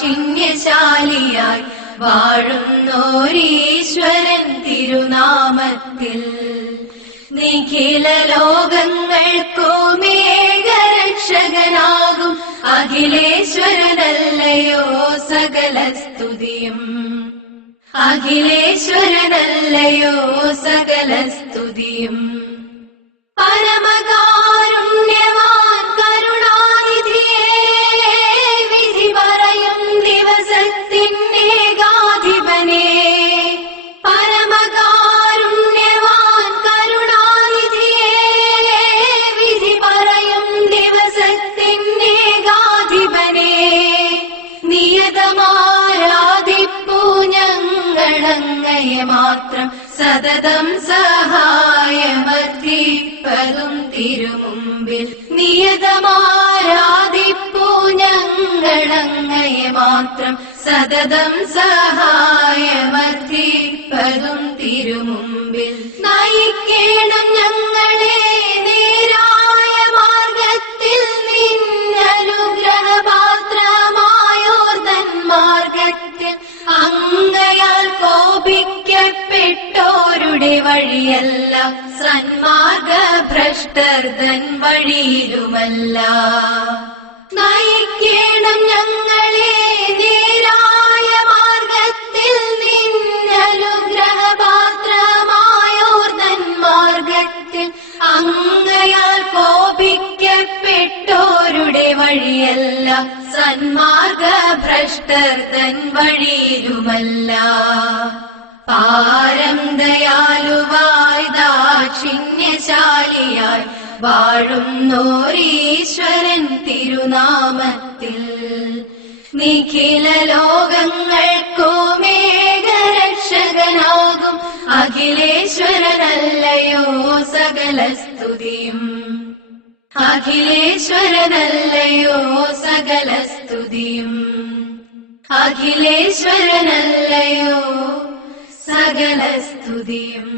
ദാക്ഷിണ്യശാലിയായി വാഴുന്നോരീശ്വരൻ തിരുനാമത്തിൽ നിഖില ലോകങ്ങൾക്കുമേകരക്ഷകനാകും അഖിലേശ്വരനല്ലയോ സകല സ്തുതിയും. അഖിലേശ്വരനല്ലയോ സകല സ്തുതിയും. പരമകാരുണ്യവാൻ കരുണാനിധിയേ, വിധി പറയും ദിവസത്തിനേകാധിപനേ. പരമകാരുണ്യവാൻ കരുണാനിധിയേ, വിധി പറയും ദിവസത്തിനേകാധിപനേ. നിയതമാരാധിപ്പൂ ഞങ്ങളങ്ങയെ മാത്രം, സതതം സഹായമർദ്ദിപ്പതും തിരുമുമ്പിൽ. നിയതമാരാധിപ്പൂ ഞങ്ങളങ്ങയെ മാത്രം, സതതം സഹായമർദ്ദിപ്പതും തിരുമുമ്പിൽ. നയിക്കേണം ഞങ്ങളെ നേരായ മാർഗത്തിൽ, നിന്നനുഗ്രഹപാത്രമായോർതൻ മാർഗത്തിൽ. അങ്ങയാൽ കോപിക്കപ്പെട്ടോരുടെ വഴിയല്ല, സന്മാർഗഭ്രഷ്ടർ തൻ വഴിയിലുമല്ല. നയിക്കേണം ഞങ്ങളെ നേരായ മാർഗത്തിൽ, നിന്നനുഗ്രഹപാത്രമായോർതൻ മാർഗത്തിൽ. അങ്ങയാൽ കോപിക്കപ്പെട്ടോരുടെ വഴിയല്ല, സന്മാർഗഭ്രഷ്ടർ തൻ വഴിയിലുമല്ല. പാരം ദയാലുവായി ദാക്ഷിണ്യശാലിയായി വാഴുന്നോരീശ്വരൻ തിരുനാമത്തിൽ നിഖില ലോകങ്ങൾക്കുമേകരക്ഷകനാകും അഖിലേശ്വരനല്ലയോ സകല സ്തുതിയും. അഖിലേശ്വരനല്ലയോ സകല സ്തുതിയും. അഖിലേശ്വരനല്ലയോ സകല സ്തുതിയും.